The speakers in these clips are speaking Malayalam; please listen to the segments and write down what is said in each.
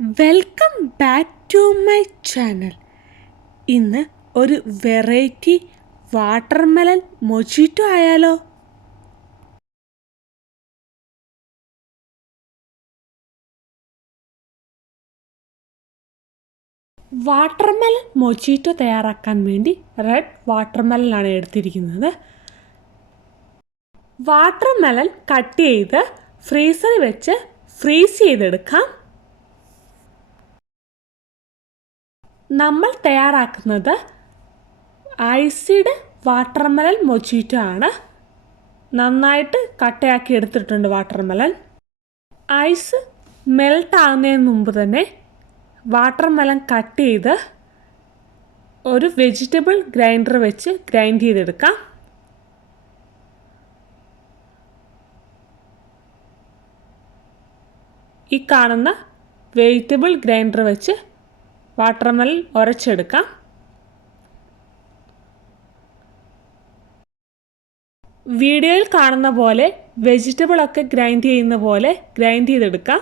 Welcome back to my channel. ഇന്ന് ഒരു വെറൈറ്റി വാട്ടർമെലൺ മൊജിറ്റോ ആയാലോ? വാട്ടർമെലൺ മൊജിറ്റോ തയ്യാറാക്കാൻ വേണ്ടി റെഡ് വാട്ടർമെലനാണ് എടുത്തിരിക്കുന്നത്. വാട്ടർമെലൺ കട്ട് ചെയ്ത് ഫ്രീസറിൽ വെച്ച് ഫ്രീസ് ചെയ്തെടുക്കാം. നമ്മൾ തയ്യാറാക്കുന്നത് ഐസിഡ് വാട്ടർമെലൺ മൊജിറ്റോ ആണ്. നന്നായിട്ട് കട്ടയാക്കി എടുത്തിട്ടുണ്ട് വാട്ടർമെലൺ. ഐസ് മെൽട്ട് ആകുന്നതിന് മുമ്പ് തന്നെ വാട്ടർമെലൺ കട്ട് ചെയ്ത് ഒരു വെജിറ്റബിൾ ഗ്രൈൻഡർ വെച്ച് ഗ്രൈൻഡ് ചെയ്തെടുക്കാം. ഈ കാണുന്ന വെജിറ്റബിൾ ഗ്രൈൻഡർ വെച്ച് വാട്ടർമെലൺ ഉരച്ചെടുക്കാം. വീഡിയോയിൽ കാണുന്ന പോലെ വെജിറ്റബിളൊക്കെ ഗ്രൈൻഡ് ചെയ്യുന്ന പോലെ ഗ്രൈൻഡ് ചെയ്തെടുക്കാം.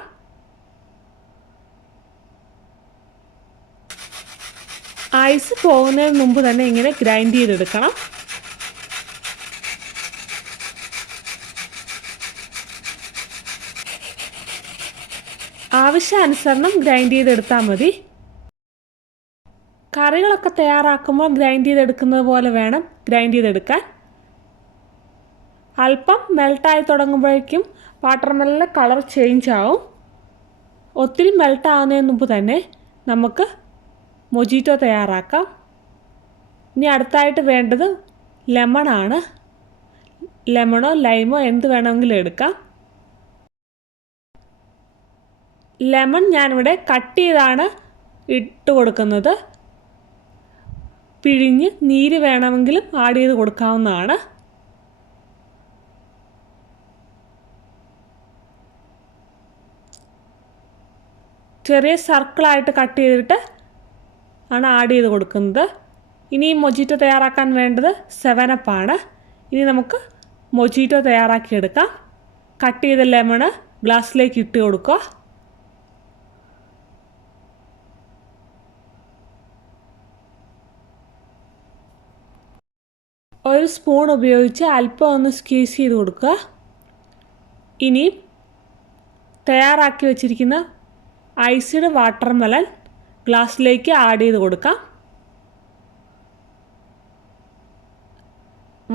ഐസ് പോകുന്നതിന് മുമ്പ് തന്നെ ഇങ്ങനെ ഗ്രൈൻഡ് ചെയ്തെടുക്കണം. ആവശ്യാനുസരണം ഗ്രൈൻഡ് ചെയ്തെടുത്താൽ മതി. കറികളൊക്കെ തയ്യാറാക്കുമ്പോൾ ഗ്രൈൻഡ് ചെയ്തെടുക്കുന്നത് പോലെ വേണം ഗ്രൈൻഡ് ചെയ്തെടുക്കാൻ. അല്പം മെൽട്ടായി തുടങ്ങുമ്പോഴേക്കും വാട്ടർമെലണിൻ്റെ കളർ ചേഞ്ച് ആവും. ഒത്തിരി മെൽട്ടാവുന്നതിന് മുമ്പ് തന്നെ നമുക്ക് മൊജിറ്റോ തയ്യാറാക്കാം. ഇനി അടുത്തായിട്ട് വേണ്ടത് ലെമണാണ്. ലെമണോ ലൈമോ എന്ത് വേണമെങ്കിലും എടുക്കാം. ലെമൺ ഞാനിവിടെ കട്ട് ചെയ്താണ് ഇട്ട് കൊടുക്കുന്നത്. പിഴിഞ്ഞ് നീര് വേണമെങ്കിലും ആഡ് ചെയ്ത് കൊടുക്കാവുന്നതാണ്. ചെറിയ സർക്കിളായിട്ട് കട്ട് ചെയ്തിട്ട് ആണ് ആഡ് ചെയ്ത് കൊടുക്കുന്നത്. ഇനി മൊജിറ്റോ തയ്യാറാക്കാൻ വേണ്ടത് 7up ആണ്. ഇനി നമുക്ക് മൊജിറ്റോ തയ്യാറാക്കിയെടുക്കാം. കട്ട് ചെയ്ത ലെമണ് ഗ്ലാസ്സിലേക്ക് ഇട്ട് കൊടുക്കുക. ഒരു സ്പൂൺ ഉപയോഗിച്ച് അല്പം ഒന്ന് സ്ക്വീസ് ചെയ്ത് കൊടുക്കുക. ഇനി തയ്യാറാക്കി വച്ചിരിക്കുന്ന ഐസ്ഡ് വാട്ടർമെലൺ ഗ്ലാസ്സിലേക്ക് ആഡ് ചെയ്ത് കൊടുക്കാം.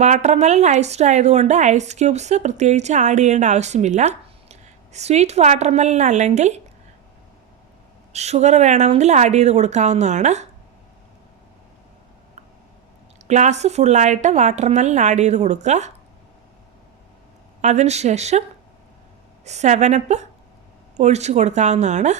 വാട്ടർമെലൺ ഐസ്ഡ് ആയതുകൊണ്ട് ഐസ് ക്യൂബ്സ് പ്രത്യേകിച്ച് ആഡ് ചെയ്യേണ്ട ആവശ്യമില്ല. സ്വീറ്റ് വാട്ടർമെലൺ അല്ലെങ്കിൽ ഷുഗർ വേണമെങ്കിൽ ആഡ് ചെയ്ത് കൊടുക്കാവുന്നതാണ്. ഗ്ലാസ് ഫുള്ളായിട്ട് വാട്ടർമെലൺ ആഡ് ചെയ്ത് കൊടുക്കുക. അതിനുശേഷം 7up ഒഴിച്ച് കൊടുക്കാവുന്നതാണ്.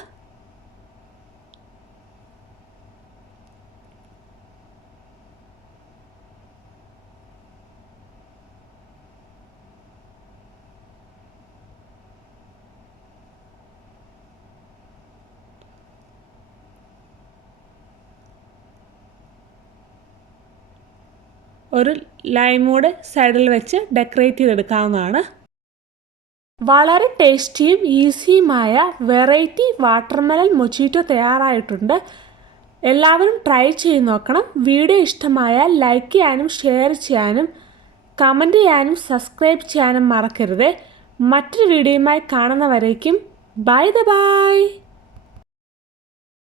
ഒരു ലൈമൂടെ സൈഡിൽ വെച്ച് ഡെക്കറേറ്റ് ചെയ്തെടുക്കാവുന്നതാണ്. വളരെ ടേസ്റ്റിയും ഈസിയുമായ വെറൈറ്റി വാട്ടർമെലൺ മൊജിറ്റോ തയ്യാറായിട്ടുണ്ട്. എല്ലാവരും ട്രൈ ചെയ്ത് നോക്കണം. വീഡിയോ ഇഷ്ടമായാൽ ലൈക്ക് ചെയ്യാനും ഷെയർ ചെയ്യാനും കമൻറ്റ് ചെയ്യാനും സബ്സ്ക്രൈബ് ചെയ്യാനും മറക്കരുത്. മറ്റൊരു വീഡിയോയുമായി കാണുന്നവരേക്കും ബൈ.